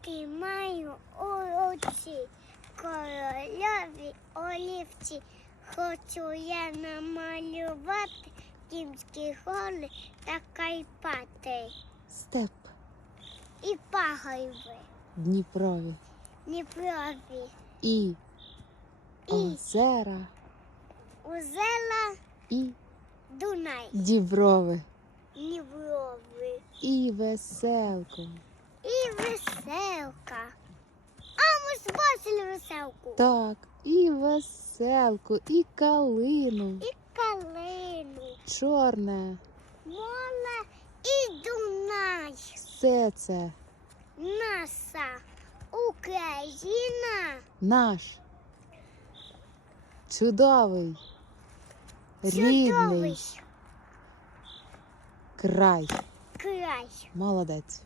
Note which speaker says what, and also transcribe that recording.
Speaker 1: Тримаю у руці корольові олівці. Хочу я намалювати кімські голи та Карпати.
Speaker 2: Степ.
Speaker 1: І пагорби,
Speaker 2: Дніпрові.
Speaker 1: Дніпрові,
Speaker 2: І.
Speaker 1: І.
Speaker 2: Озера.
Speaker 1: Узела,
Speaker 2: І.
Speaker 1: Дунай,
Speaker 2: Діброви.
Speaker 1: Дніпрові.
Speaker 2: І веселко.
Speaker 1: І веселка. А ми ж бачили веселку.
Speaker 2: Так, і веселку, і калину.
Speaker 1: І калину,
Speaker 2: Чорне.
Speaker 1: море і Дунай.
Speaker 2: Все це
Speaker 1: Наша Україна.
Speaker 2: наш. Чудовий. Рідний
Speaker 1: Чудовий
Speaker 2: край.
Speaker 1: край.
Speaker 2: Молодець.